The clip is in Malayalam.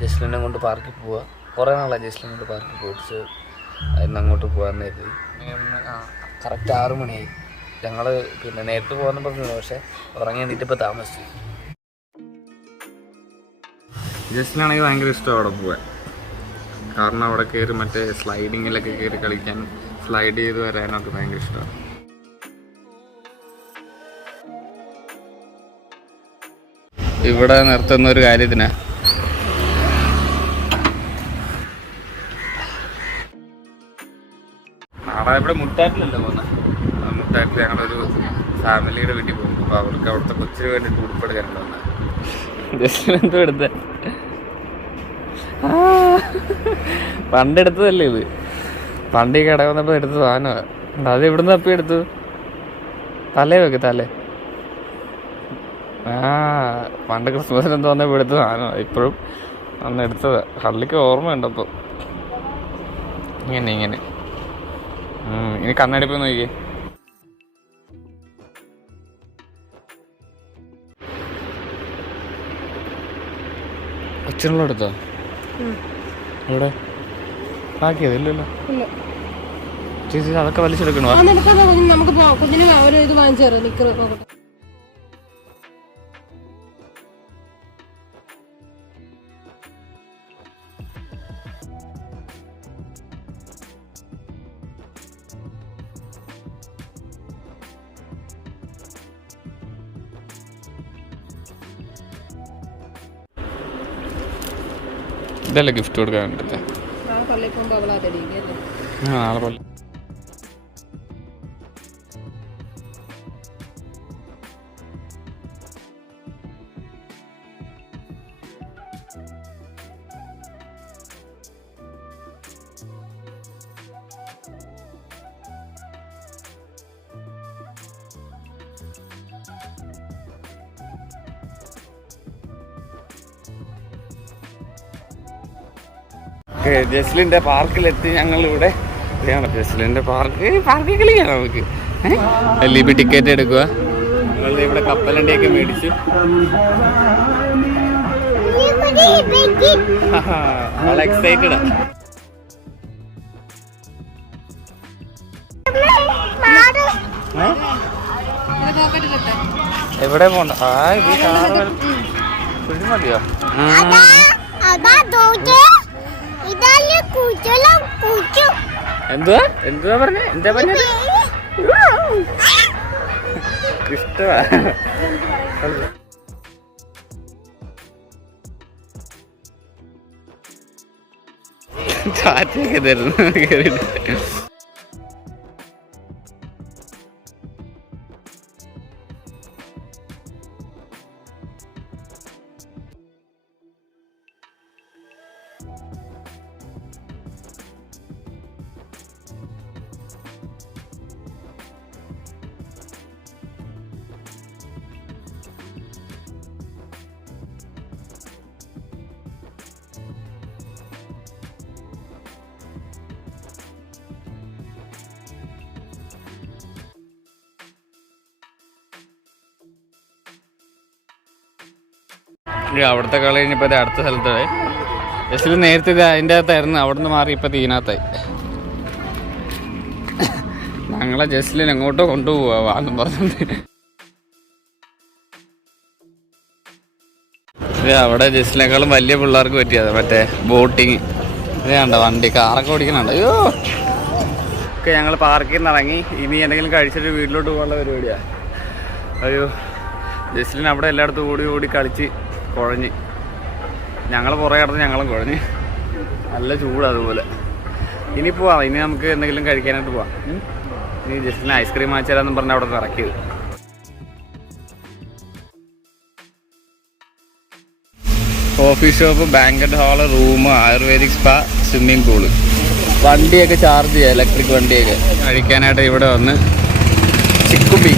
ജസ്ലിനെ കൊണ്ട് പാർക്കിൽ പോവുക. കുറേ നാളായി ജസ്ലിനെ കൊണ്ട് പാർക്കിൽ പോയിട്ട് ഇന്ന് അങ്ങോട്ട് പോകാമെന്ന് കരുതി. കറക്റ്റ് 6 മണിയായി. ഞങ്ങൾ പിന്നെ നേരിട്ട് പോകാമെന്ന് പറഞ്ഞു, പക്ഷേ ഉറങ്ങി എണീറ്റിപ്പോൾ താമസിച്ചു. ജസ്റ്റിനാണെങ്കിൽ ഭയങ്കര ഇഷ്ടം അവിടെ പോകാൻ. കാരണം അവിടെ കയറി മറ്റേ സ്ലൈഡിങ്ങിലൊക്കെ കയറി കളിക്കാൻ, സ്ലൈഡ് ചെയ്ത് വരാനൊക്കെ ഭയങ്കര ഇഷ്ടമാണ്. ഇവിടെ നിർത്തുന്ന ഒരു കാര്യത്തിന് നാളെ ഇവിടെ മുട്ടാറ്റിലല്ലേ പോകുന്നത്. മുട്ടാറ്റിൽ ഞങ്ങളൊരു ഫാമിലിയുടെ വീട്ടിൽ പോകും. അപ്പോൾ അവർക്ക് അവിടുത്തെ കൊച്ചിന് വേണ്ടിയിട്ട് ഉടുപ്പെടുക്കാനുണ്ട് വന്നത്. ജസ്റ്റ് എന്തോ എടുത്ത പണ്ടെടുത്തതല്ലേ ഇത്. പണ്ട് ഈ കട വന്നപ്പോൾ എടുത്ത സാധനമാണ്. അത് എവിടുന്ന് തപ്പി എടുത്തു? തലേ വെക്ക് തലേ. പണ്ട് ക്രിസ്മസിന് എന്തോ വന്നപ്പോൾ എടുത്ത സാധനമാണ്. ഇപ്പോഴും അന്ന് എടുത്തതാ. ഹള്ളിക്ക് ഓർമ്മയുണ്ടപ്പോൾ. ഇങ്ങനെ ഇനി കണ്ണടിപ്പ് നോക്കിയേ. കൊച്ചിനുള്ള എടുത്തോ? ഇവിടെ ബാക്കിയതില്ലല്ലോ ചേച്ചി. അതൊക്കെ വലിച്ചെടുക്കണോ? നമുക്ക് കുഞ്ഞിന് ഒരു ഇത് വാങ്ങിച്ചു നിക്കറ്. ഇതല്ലേ ഗിഫ്റ്റ് കൊടുക്കാൻ വേണ്ടിട്ട്. നാളെ പള്ളി. ജസ്ലിൻ്റെ പാർക്കിലെത്തി ഞങ്ങളിവിടെ. ജസ്ലിൻ്റെ പാർക്കിൽ കളിക്കാം നമുക്ക്. LEB ടിക്കറ്റ് എടുക്കുക. ഞങ്ങളുടെ ഇവിടെ കപ്പലണ്ടിയൊക്കെ മേടിച്ചു. വളരെ എക്സൈറ്റഡ്. എവിടെ പോണ്ട? ഇത് കാറ് മതിയോ? എന്തുവാ പറഞ്ഞേ? എന്താ പറഞ്ഞത്? ഇഷ്ടമാ. ചാറ്റൊക്കെ തരുന്നു കേറിട്ട്. അവിടുത്തെ കളി കഴിഞ്ഞപ്പോൾ അടുത്ത സ്ഥലത്തായി. ജസ്റ്റിൽ നേരത്തെ ഇത് അതിൻ്റെ അകത്തായിരുന്നു. അവിടെ നിന്ന് മാറി ഇപ്പോൾ ഇതിനകത്തായി. ഞങ്ങളെ ജസ്റ്റിലിന് എങ്ങോട്ടോ കൊണ്ടുപോവാന്നും പറഞ്ഞിട്ട്. ഇത് അവിടെ ജസ്റ്റിനേക്കാളും വലിയ പിള്ളേർക്ക് പറ്റിയത് മറ്റേ ബോട്ടിങ്. ഇത് കണ്ടോ വണ്ടി, കാറൊക്കെ ഓടിക്കണുണ്ട്. അയ്യോ ഒക്കെ ഞങ്ങൾ പാർക്കിൽ നിന്ന് ഇറങ്ങി. ഇനി എന്തെങ്കിലും കഴിച്ചിട്ട് വീട്ടിലോട്ട് പോകാനുള്ള പരിപാടിയാണ്. അയ്യോ ജസ്റ്റിലിന് അവിടെ എല്ലായിടത്തും ഓടി കളിച്ച് കുഴഞ്ഞ്. ഞങ്ങൾ പുറകെ കിടന്ന് ഞങ്ങളും കുഴഞ്ഞ്. നല്ല ചൂട്. അതുപോലെ ഇനി പോവാം. ഇനി നമുക്ക് എന്തെങ്കിലും കഴിക്കാനായിട്ട് പോവാം. ഇനി ജസ്റ്റിന് ഐസ്ക്രീം വാങ്ങിച്ചു തരാമെന്നും പറഞ്ഞ് അവിടെ നിന്ന് ഇറക്കിയത്. Coffee shop, banquet hall, room, ayurvedic spa, swimming pool. വണ്ടിയൊക്കെ ചാർജ് ചെയ്യാം, ഇലക്ട്രിക് വണ്ടിയൊക്കെ. കഴിക്കാനായിട്ട് ഇവിടെ വന്ന് ചിക്കുബി.